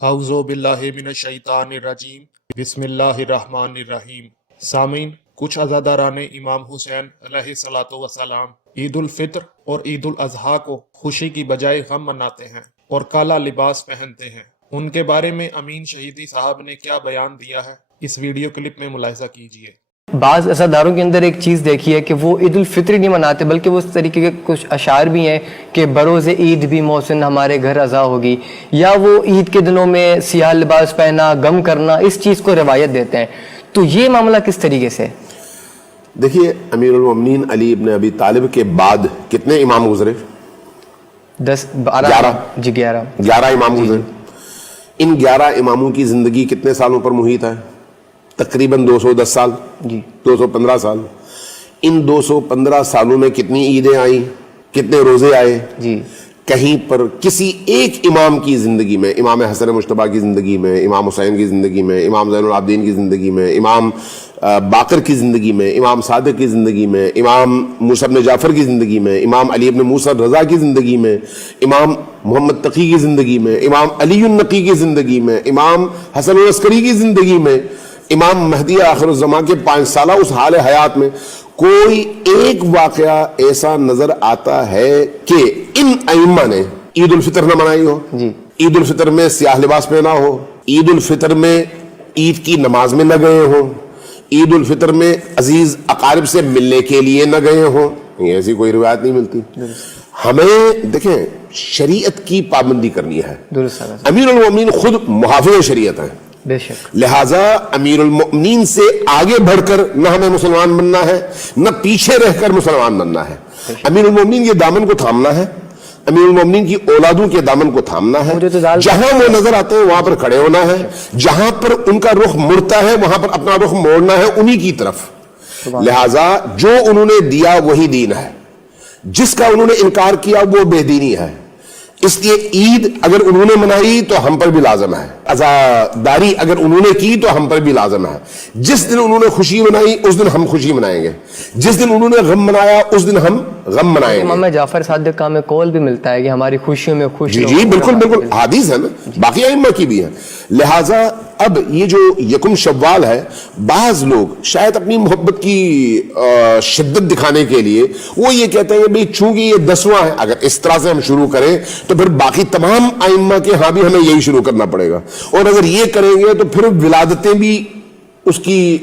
اعوذ باللہ من الشیطان الرجیم بسم اللہ الرحمن الرحیم۔ سامعین، کچھ عزاداران امام حسین علیہ الصلوۃ والسلام عید الفطر اور عید الاضحیٰ کو خوشی کی بجائے غم مناتے ہیں اور کالا لباس پہنتے ہیں۔ ان کے بارے میں امین شہیدی صاحب نے کیا بیان دیا ہے، اس ویڈیو کلپ میں ملاحظہ کیجیے۔ بعض عزاداروں کے اندر ایک چیز دیکھی ہے کہ وہ عید الفطر نہیں مناتے، بلکہ وہ اس طریقے کے کچھ اشعار بھی ہیں کہ بروز عید بھی محسن ہمارے گھر عزا ہوگی، یا وہ عید کے دنوں میں سیاہ لباس پہنا، غم کرنا، اس چیز کو روایت دیتے ہیں۔ تو یہ معاملہ کس طریقے سے؟ دیکھیے، امیر المومنین علی ابن ابی طالب کے بعد کتنے امام گزرے؟ 11 امام گزرے۔ ان 11 اماموں کی زندگی کتنے سالوں پر محیط ہے؟ تقریباً 210 سال، 215 سال۔ ان 215 سالوں میں کتنی عیدیں آئیں، کتنے روزے آئے؟ کہیں پر کسی ایک امام کی زندگی میں، امام حسن مجتبیٰ کی زندگی میں، امام حسین کی زندگی میں، امام زین العابدین کی زندگی میں، امام باقر کی زندگی میں، امام صادق کی زندگی میں، امام موسیٰ بن جعفر کی زندگی میں، امام علی بن موسیٰ رضا کی زندگی میں، امام محمد تقی کی زندگی میں، امام علی النقی کی زندگی میں، امام حسن العسکری کی زندگی میں، امام مہدی آخر الزمان کے 5 سالہ اس حال حیات میں کوئی ایک واقعہ ایسا نظر آتا ہے کہ ان ائمہ نے عید الفطر نہ منائی ہو، عید الفطر میں سیاہ لباس پہنا ہو، عید الفطر میں عید کی نماز میں نہ گئے ہوں، عید الفطر میں عزیز اقارب سے ملنے کے لیے نہ گئے ہوں؟ ایسی کوئی روایت نہیں ملتی۔ ہمیں دیکھیں، شریعت کی پابندی کرنی ہے۔ امیر المومنین خود محافظ شریعت ہیں، بے شک، لہٰذا امیر المؤمنین سے آگے بڑھ کر نہ ہمیں مسلمان بننا ہے، نہ پیچھے رہ کر مسلمان بننا ہے۔ امیر المؤمنین کے دامن کو تھامنا ہے، امیر المؤمنین کی اولادوں کے دامن کو تھامنا ہے۔ جہاں وہ نظر آتے ہیں وہاں پر کھڑے ہونا ہے، جہاں پر ان کا رخ مڑتا ہے وہاں پر اپنا رخ موڑنا ہے انہی کی طرف۔ لہٰذا جو انہوں نے دیا وہی دین ہے، جس کا انہوں نے انکار کیا وہ بے دینی ہے۔ اس لیے عید اگر انہوں نے منائی تو ہم پر بھی لازم ہے، عزاداری اگر انہوں نے کی تو ہم پر بھی لازم ہے۔ جس دن انہوں نے خوشی منائی اس دن ہم خوشی منائیں گے، جس دن انہوں نے غم منایا اس دن ہم غم منائیں گے۔ امام جعفر صادق کا ہمیں قول بھی ملتا ہے کہ ہماری خوشیوں میں خوش رہو۔ جی بالکل بالکل، حدیث ہے نا، باقی ائمہ کی بھی ہے۔ لہٰذا اب یہ جو یکم شوال ہے، بعض لوگ شاید اپنی محبت کی شدت دکھانے کے لیے وہ یہ کہتے ہیں کہ بھئی چونکہ یہ 10واں ہے، اگر اس طرح سے ہم شروع کریں تو پھر باقی تمام ائمہ کے ہاں بھی ہمیں یہی شروع کرنا پڑے گا، اور اگر یہ کریں گے تو پھر ولادتیں بھی اس کی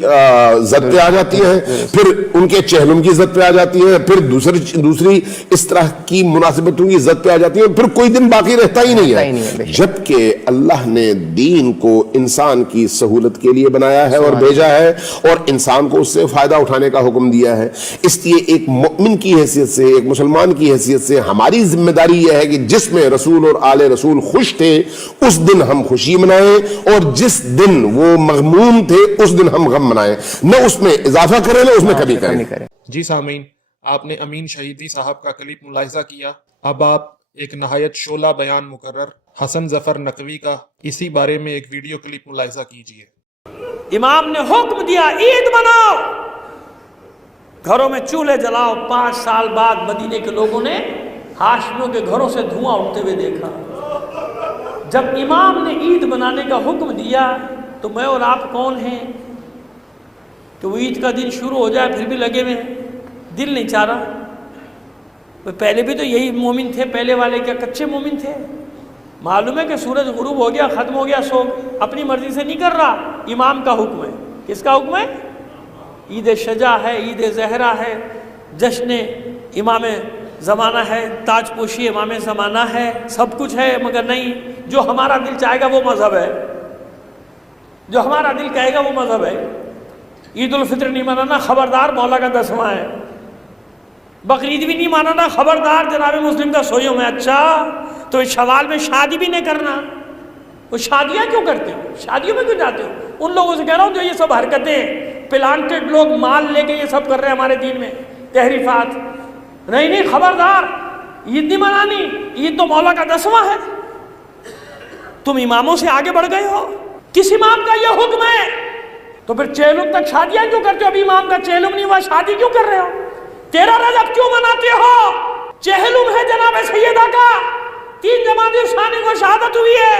زد پہ آ جاتی ہیں، پھر ان کے چہلم کی زد پہ آ جاتی ہیں، پھر دوسری اس طرح کی مناسبتوں کی زد پہ آ جاتی ہیں، پھر کوئی دن باقی رہتا ہی نہیں ہے۔ جبکہ اللہ نے دین کو انسان کی سہولت کے لیے بنایا ہے اور بھیجا ہے، اور انسان کو اس سے فائدہ اٹھانے کا حکم دیا ہے۔ اس لیے ایک مؤمن کی حیثیت سے، ایک مسلمان کی حیثیت سے ہماری ذمہ داری یہ ہے کہ جس میں رسول اور آل رسول خوش تھے اس دن ہم خوشی منائیں، اور جس دن وہ مغموم تھے اس دن ہم غم منائیں، نہ اس میں اضافہ کریں نہ اس میں کمی کریں۔ جی سامعین، آپ نے امین شہیدی صاحب کا کلپ ملاحظہ کیا۔ اب آپ ایک نہایت شعلہ بیان مقرر حسن ظفر نقوی کا اسی بارے میں ایک ویڈیو کلپ ملاحظہ کیجیے۔ امام نے حکم دیا عید مناؤ، گھروں میں چولہے جلاؤ۔ 5 سال بعد مدینے کے لوگوں نے ہاشمیوں کے گھروں سے دھواں اٹھتے ہوئے دیکھا۔ جب امام نے عید منانے کا حکم دیا تو میں اور آپ کون ہیں کہ وہ عید کا دن شروع ہو جائے پھر بھی لگے ہوئے ہیں؟ دل نہیں چاہ رہا۔ پہلے بھی تو یہی مومن تھے، پہلے والے کیا کچے مومن تھے؟ معلوم ہے کہ سورج غروب ہو گیا، ختم ہو گیا، سو اپنی مرضی سے نہیں کر رہا، امام کا حکم ہے۔ کس کا حکم ہے؟ عید شجاع ہے، عید زہرا ہے، جشن امام زمانہ ہے، تاج پوشی امام زمانہ ہے، سب کچھ ہے، مگر نہیں، جو ہمارا دل چاہے گا وہ مذہب ہے، جو ہمارا دل کہے گا وہ مذہب ہے۔ عید الفطر نہیں منانا، خبردار مولا کا 10واں ہے۔ بقرعید بھی نہیں منانا، خبردار جناب مسلم کا سوئیوں میں۔ اچھا تو شوال میں شادی بھی نہیں کرنا؟ وہ شادیاں کیوں کرتے ہو؟ شادیوں میں کیوں جاتے ہو؟ ان لوگوں سے کہہ رہا ہوں جو یہ سب حرکتیں پلانٹڈ لوگ مال لے کے یہ سب کر رہے ہیں ہمارے دین میں، تحریفات، نہیں خبردار، عید نہیں منانی، عید تو مولا کا 10واں ہے۔ تم اماموں سے آگے بڑھ گئے ہو، کس امام کا یہ حکم ہے؟ تو پھر چہلم تک شادیاں کیوں کرتے ہو؟ ابھی امام کا چہلم نہیں ہوا، شادی کیوں کر رہے ہو؟ 13 رجب کیوں مناتے ہو؟ چہلم ہے جناب سیدہ کا، 3 جمادی الثانی کو شہادت ہوئی ہے،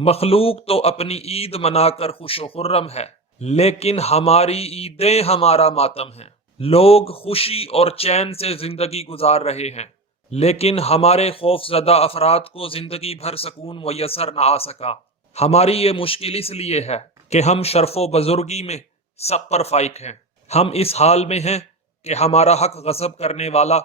مخلوق تو اپنی عید منا کر خوش و خرم ہے، لیکن ہماری عیدیں ہمارا ماتم ہیں۔ لوگ خوشی اور چین سے زندگی گزار رہے ہیں، لیکن ہمارے خوف زدہ افراد کو زندگی بھر سکون میسر نہ آ سکا۔ ہماری یہ مشکل اس لیے ہے کہ ہم شرف و بزرگی میں سب پر فائق ہیں۔ ہم اس حال میں ہیں کہ ہمارا حق غصب کرنے والا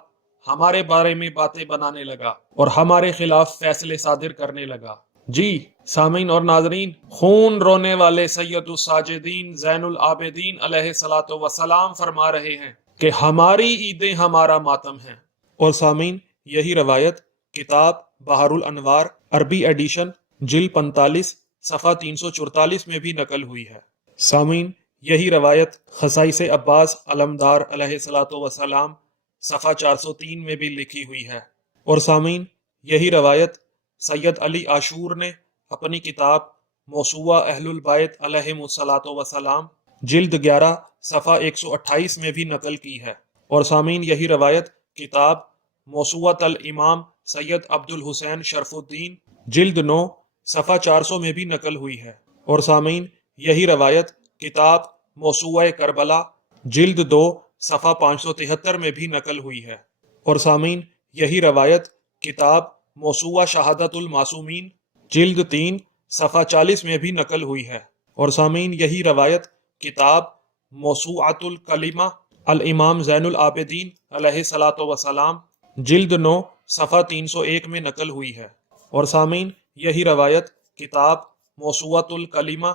ہمارے بارے میں باتیں بنانے لگا اور ہمارے خلاف فیصلے صادر کرنے لگا۔ جی سامعین اور ناظرین، خون رونے والے سید الساجدین زین العابدین علیہ الصلوۃ والسلام فرما رہے ہیں کہ ہماری عیدیں ہمارا ماتم ہیں۔ اور سامعین، یہی روایت کتاب بحر الانوار عربی ایڈیشن جلد 45 صفحہ 344 میں بھی نقل ہوئی ہے۔ سامعین، یہی روایت خصائص عباس علمدار علیہ الصلوۃ والسلام صفحہ 403 میں بھی لکھی ہوئی ہے۔ اور سامعین، یہی روایت سید علی عاشور نے اپنی کتاب موسوعہ اہل البیت علیہم الصلوۃ والسلام جلد 11 صفحہ 128 میں بھی نقل کی ہے۔ اور سامعین، یہی روایت کتاب موسوعۃ الامام سید عبد الحسین شرف الدین جلد 9 صفحہ 400 میں بھی نقل ہوئی ہے۔ اور سامعین، یہی روایت کتاب موسوعہ کربلا جلد 2 صفحہ 573 میں بھی نقل ہوئی ہے۔ اور سامعین، یہی روایت کتاب موسوعہ شہادت المعصومین جلد 3 صفحہ 40 میں بھی نقل ہوئی ہے۔ اور سامعین، یہی روایت کتاب موسوعۃ الکلمہ الامام زین العابدین علیہ الصلوۃ والسلام جلد 9 صفحہ 301 میں نقل ہوئی ہے۔ اور سامعین، یہی روایت کتاب موسوعۃ الکلمہ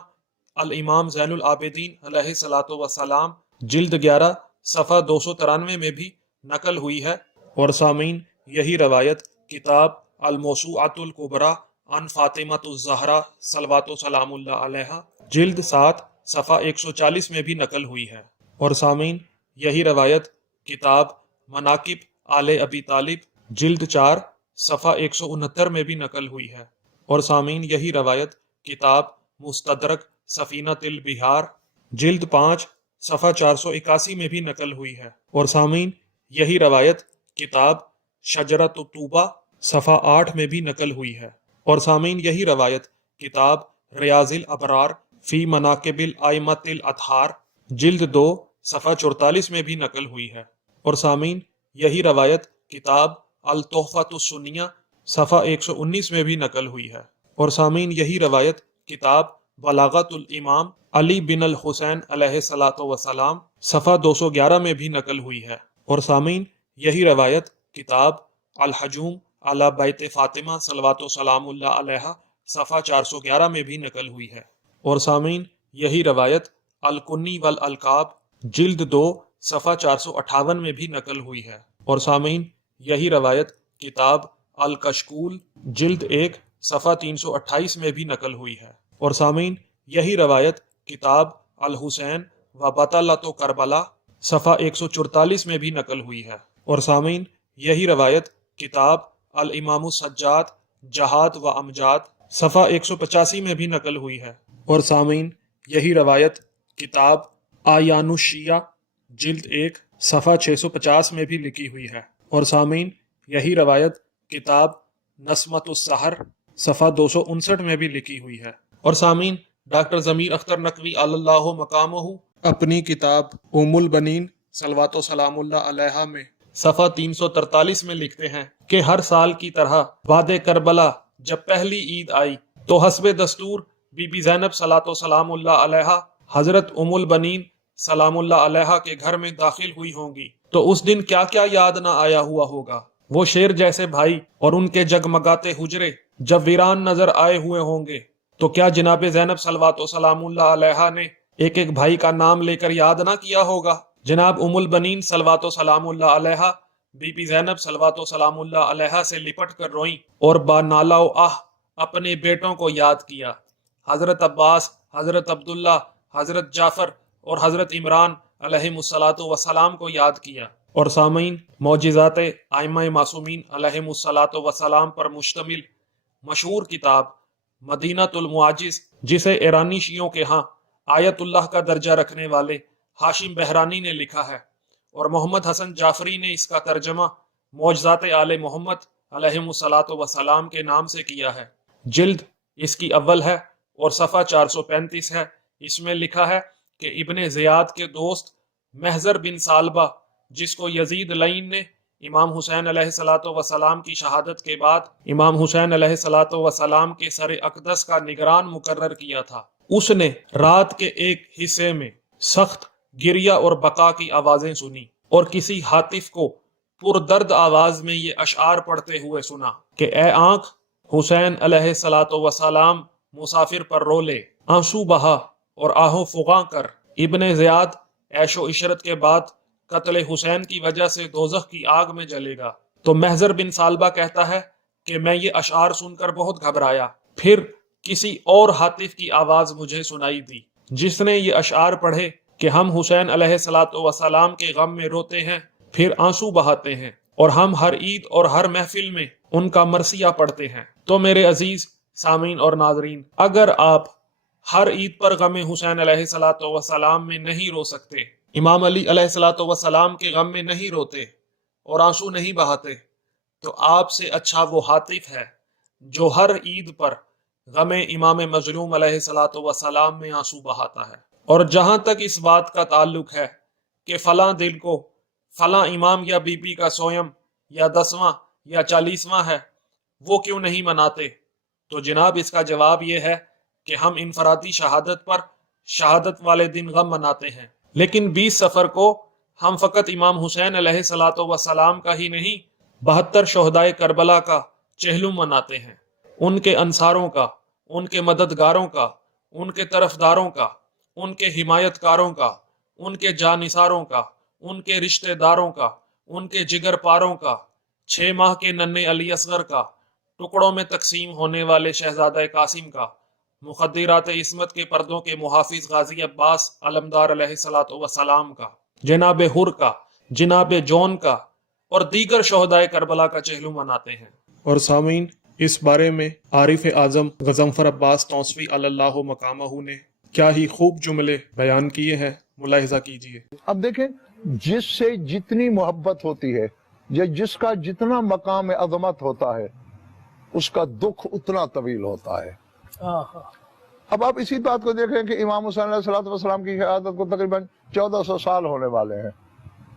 الامام زین العابدین علیہ الصلوۃ والسلام جلد 11 صفحہ 293 میں بھی نقل ہوئی ہے۔ اور سامعین، یہی روایت کتاب الموسوعۃ الکبریٰ عن فاطمۃ الزہرا صلوات و سلام اللہ علیہا جلد 7 صفحہ 140 میں بھی نقل ہوئی ہے۔ اور سامعین، یہی روایت کتاب مناقب آل ابی طالب جلد 4 صفحہ 169 میں بھی نقل ہوئی ہے۔ اور سامعین، یہی روایت کتاب مستدرک سفینۃ البحار جلد 5 صفحہ 481 میں بھی نقل ہوئی ہے۔ اور سامعین، یہی روایت کتاب شجرۃ الطوبہ صفحہ 8 میں بھی نقل ہوئی ہے۔ اور سامعین، یہی روایت کتاب ریاض الابرار فی مناقب الائمۃ الاطہار جلد 2 صفحہ 44 میں بھی نقل ہوئی ہے۔ اور سامعین، یہی روایت کتاب التحفۃ السنیہ صفحہ 119 میں بھی نقل ہوئی ہے۔ اور سامعین، یہی روایت کتاب بلاغت الامام علی بن الحسین علیہ الصلوۃ والسلام صفحہ 211 میں بھی نقل ہوئی ہے۔ اور سامعین، یہی روایت کتاب الحجوم علی بیت فاطمہ صلوات و سلام اللہ علیہا صفحہ 411 میں بھی نقل ہوئی ہے۔ اور سامعین، یہی روایت الکنی والالقاب جلد 2 صفحہ 458 میں بھی نقل ہوئی ہے۔ اور سامعین، یہی روایت کتاب الکشکول جلد 1 صفحہ 328 میں بھی نقل ہوئی ہے۔ اور سامعین، یہی روایت کتاب الحسین و بطلۃ کربلا صفحہ 144 میں بھی نقل ہوئی ہے۔ اور سامعین، یہی روایت کتاب الامام السجاد جہاد و امجاد صفحہ 185 میں بھی نقل ہوئی ہے۔ اور سامعین، یہی روایت کتاب آیان الشیعہ جلد 1 صفحہ 650 میں بھی لکھی ہوئی ہے۔ اور سامعین، یہی روایت کتاب نسمۃ السحر صفحہ 259 میں بھی لکھی ہوئی ہے۔ اور سامعین، ڈاکٹر ضمیر اختر نقوی اللہ مقامہ اپنی کتاب ام البنین صلوات و سلام اللہ علیہا میں صفحہ 343 میں لکھتے ہیں کہ ہر سال کی طرح بعد کربلا جب پہلی عید آئی تو حسب دستور بی بی زینب صلوات و سلام اللہ علیہا حضرت ام البنین سلام اللہ علیہا کے گھر میں داخل ہوئی ہوں گی، تو اس دن کیا کیا یاد نہ آیا ہوا ہوگا۔ وہ شیر جیسے بھائی اور ان کے جگمگاتے حجرے جب ویران نظر آئے ہوئے ہوں گے تو کیا جناب زینب صلوات و سلام اللہ علیہا نے ایک ایک بھائی کا نام لے کر یاد نہ کیا ہوگا۔ جناب ام البنین صلوات و سلام اللہ علیہا بی بی زینب صلوات و سلام اللہ علیہا سے لپٹ کر روئیں اور با نالہ و آہ اپنے بیٹوں کو یاد کیا، حضرت عباس، حضرت عبداللہ، حضرت جعفر اور حضرت عمران علیہم الصلاۃ والسلام کو یاد کیا۔ اور سامعین، معجزات ائمہ معصومین علیہم الصلاۃ والسلام پر مشتمل مشہور کتاب مدینۃ المعاجز، جسے ایرانی شیعوں کے ہاں آیت اللہ کا درجہ رکھنے والے ہاشم بہرانی نے لکھا ہے، اور محمد حسن جعفری نے اس کا ترجمہ معجزات آل محمد علیہم الصلاۃ والسلام کے نام سے کیا ہے، جلد اس کی اول ہے اور صفحہ 435 ہے. اس میں لکھا ہے کہ ابن زیاد کے دوست محضر بن سالبہ، جس کو یزید لعین نے امام حسین علیہ الصلوۃ والسلام کی شہادت کے بعد امام حسین علیہ الصلوۃ والسلام کے سر اقدس کا نگران مقرر کیا تھا، اس نے رات کے ایک حصے میں سخت گریہ اور بقا کی آوازیں سنی اور کسی ہاتف کو پردرد آواز میں یہ اشعار پڑھتے ہوئے سنا کہ اے آنکھ، حسین علیہ الصلوۃ والسلام مسافر پر رولے، آنسو بہا اور آہو فغاں کر. ابن زیاد عیش و عشرت کے بعد قتل حسین کی وجہ سے دوزخ کی آگ میں جلے گا. تو محضر بن سالبہ کہتا ہے کہ میں یہ اشعار سن کر بہت گھبرایا. پھر کسی اور ہاتف کی آواز مجھے سنائی دی جس نے یہ اشعار پڑھے کہ ہم حسین علیہ الصلوۃ والسلام کے غم میں روتے ہیں، پھر آنسو بہاتے ہیں، اور ہم ہر عید اور ہر محفل میں ان کا مرثیہ پڑھتے ہیں. تو میرے عزیز سامعین اور ناظرین، اگر آپ ہر عید پر غم حسین علیہ الصلوۃ والسلام میں نہیں رو سکتے، امام علی علیہ الصلوۃ والسلام کے غم میں نہیں روتے اور آنسو نہیں بہاتے، تو آپ سے اچھا وہ ہاتف ہے جو ہر عید پر غم امام مظلوم علیہ الصلوۃ والسلام میں آنسو بہاتا ہے. اور جہاں تک اس بات کا تعلق ہے کہ فلاں دل کو فلاں امام یا بی بی کا سویم یا 10واں یا 40واں ہے، وہ کیوں نہیں مناتے، تو جناب اس کا جواب یہ ہے کہ ہم انفرادی شہادت پر شہادت والے دن غم مناتے ہیں، لیکن 20 صفر کو ہم فقط امام حسین علیہ الصلوۃ والسلام کا ہی نہیں، 72 شہدائے کربلا کا چہلم مناتے ہیں، ان کے انصاروں کا، ان کے مددگاروں کا، ان کے طرفداروں کا، ان کے حمایت کاروں کا، ان کے جانثاروں کا، ان کے رشتہ داروں کا، ان کے جگر پاروں کا، 6 ماہ کے ننھے علی اصغر کا، ٹکڑوں میں تقسیم ہونے والے شہزادہ قاسم کا، مخدرات عصمت کے پردوں کے محافظ غازی عباس علمدار علیہ الصلوۃ والسلام کا، جناب حر کا، جناب جون کا اور دیگر شہدائے کربلا کا چہلم مناتے ہیں. اور سامعین، اس بارے میں عارف اعظم غضنفر عباس توسوی علی اللہ مقامہ نے کیا ہی خوب جملے بیان کیے ہیں، ملاحظہ کیجئے. اب دیکھیں، جس سے جتنی محبت ہوتی ہے یا جس کا جتنا مقام عظمت ہوتا ہے، اس کا دکھ اتنا طویل ہوتا ہے. اب آپ اسی بات کو دیکھیں کہ امام حسین علیہ السلام کی شہادت کو تقریباً 1400 سال ہونے والے ہیں،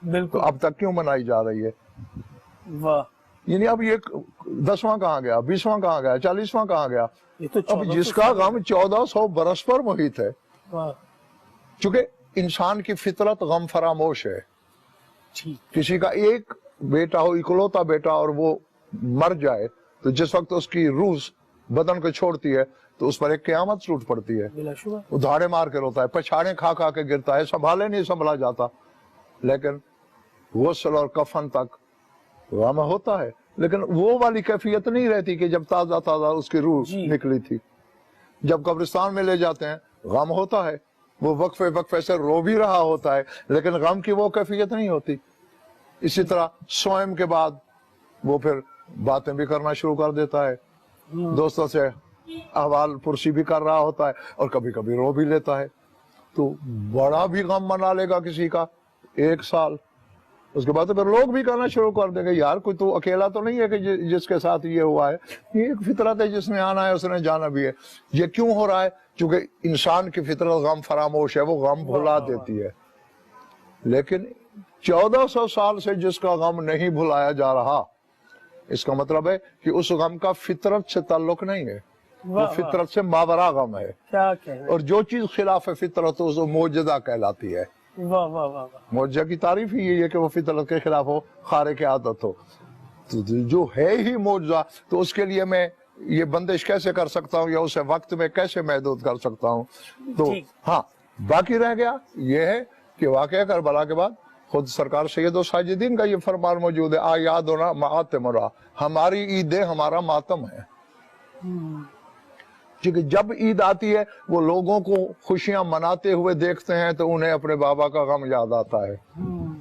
بالکل اب تک کیوں منائی جا رہی ہے؟ واہ، یعنی اب یہ 10واں کہاں گیا، 20واں کہاں گیا، 40واں کہاں گیا؟ اب جس کا غم 1400 برس پر محیط ہے. چونکہ انسان کی فطرت غم فراموش ہے. کسی کا ایک بیٹا ہو، اکلوتا بیٹا، اور وہ مر جائے تو جس وقت اس کی روح بدن کو چھوڑتی ہے تو اس پر ایک قیامت ٹوٹ پڑتی ہے. وہ دھاڑے مار کے روتا ہے، پچھاڑیں کھا کھا کے گرتا ہے، سنبھالے نہیں سنبھلا جاتا. لیکن غسل اور کفن تک غم ہوتا ہے، لیکن وہ والی کیفیت نہیں رہتی کہ جب تازہ تازہ اس کی روح نکلی تھی. جب قبرستان میں لے جاتے ہیں غم ہوتا ہے، وہ وقفے وقفے سے رو بھی رہا ہوتا ہے، لیکن غم کی وہ کیفیت نہیں ہوتی. اسی طرح سوئم کے بعد وہ پھر باتیں بھی کرنا شروع کر دیتا ہے، دوستوں سے احوال پرسی بھی کر رہا ہوتا ہے، اور کبھی کبھی رو بھی لیتا ہے. تو بڑا بھی غم منا لے گا کسی کا 1 سال، اس کے بعد تو پھر لوگ بھی کہنا شروع کر دیں گے یار کوئی تو اکیلا تو نہیں ہے کہ جس کے ساتھ یہ ہوا ہے، یہ ایک فطرت ہے، جس نے آنا ہے اس نے جانا بھی ہے. یہ کیوں ہو رہا ہے؟ چونکہ انسان کی فطرت غم فراموش ہے، وہ غم بھلا دیتی ہے. لیکن 1400 سال سے جس کا غم نہیں بھلایا جا رہا، اس کا مطلب ہے کہ اس غم کا فطرت سے تعلق نہیں ہے، وہ فطرت سے ماورا غم ہے. اور جو چیز خلاف فطرت ہو وہ معجزہ کہلاتی ہے. معجزہ کی تعریف ہی یہ ہے کہ وہ فطرت کے خلاف ہو، خارق عادت ہو. تو جو ہے ہی معجزہ، تو اس کے لیے میں یہ بندش کیسے کر سکتا ہوں یا اسے وقت میں کیسے محدود کر سکتا ہوں؟ تو ہاں، باقی رہ گیا یہ ہے کہ واقعہ کربلا کے بعد خود سرکار سید الساجدین کا یہ فرمان موجود ہے، آیادنا معاتمنا، ہماری عیدیں ہمارا ماتم ہے. کیونکہ جب عید آتی ہے وہ لوگوں کو خوشیاں مناتے ہوئے دیکھتے ہیں تو انہیں اپنے بابا کا غم یاد آتا ہے،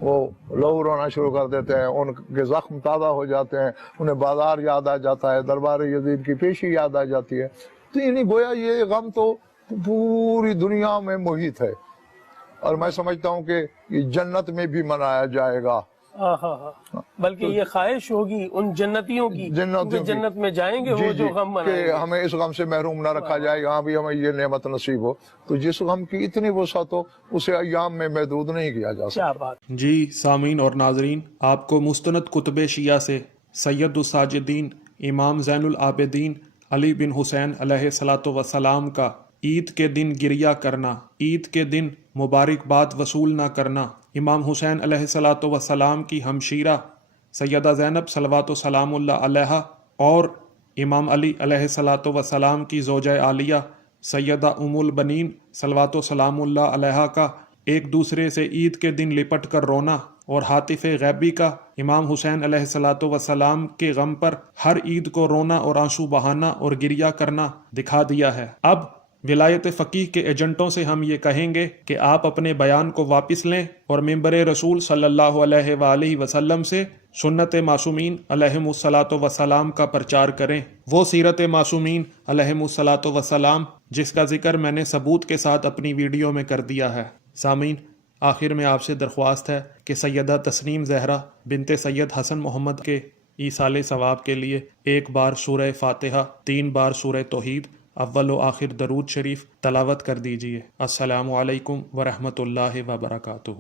وہ لہو رونا شروع کر دیتے ہیں، ان کے زخم تازہ ہو جاتے ہیں، انہیں بازار یاد آ جاتا ہے، دربار یزید کی پیشی یاد آ جاتی ہے. تو یعنی گویا یہ غم تو پوری دنیا میں محیط ہے. اور میں سمجھتا ہوں کہ یہ جنت میں بھی منایا جائے گا. بلکہ یہ خواہش ہوگی ان جنتیوں کی کہ جنت میں جائیں گے وہ جو غم منائیں گے، کہ ہمیں اس غم سے محروم نہ رکھا جائے، یہاں بھی ہمیں یہ نعمت نصیب ہو. تو جس غم کی اتنی وسعت ہو اسے ایام میں محدود نہیں کیا جا سکتا. کیا بات. جی سامعین اور ناظرین، آپ کو مستند کتب شیعہ سے سید الساجدین امام زین العابدین علی بن حسین علیہ الصلوۃ والسلام کا عید کے دن گریہ کرنا، عید کے دن مبارکباد وصول نہ کرنا، امام حسین علیہ الصلوۃ والسلام کی ہمشیرہ سیدہ زینب صلوات و سلام اللہ علیہا اور امام علی علیہ الصلوۃ والسلام کی زوجہ عالیہ سیدہ ام البنین صلوات و سلام اللہ علیہا کا ایک دوسرے سے عید کے دن لپٹ کر رونا، اور حاطف غیبی کا امام حسین علیہ الصلوۃ والسلام کے غم پر ہر عید کو رونا اور آنسو بہانا اور گریہ کرنا دکھا دیا ہے. اب ولایت فقیہ کے ایجنٹوں سے ہم یہ کہیں گے کہ آپ اپنے بیان کو واپس لیں اور ممبر رسول صلی اللہ علیہ وآلہ وسلم سے سنت معصومین علیہم الصلاۃ والسلام کا پرچار کریں، وہ سیرت معصومین علیہم الصلاۃ والسلام جس کا ذکر میں نے ثبوت کے ساتھ اپنی ویڈیو میں کر دیا ہے. سامعین، آخر میں آپ سے درخواست ہے کہ سیدہ تسنیم زہرا بنت سید حسن محمد کے ایصال ثواب کے لیے 1 بار سورہ فاتحہ، 3 بار سورہ توحید، اول و آخر درود شریف تلاوت کر دیجیے. السلام علیکم ورحمۃ اللہ وبرکاتہ.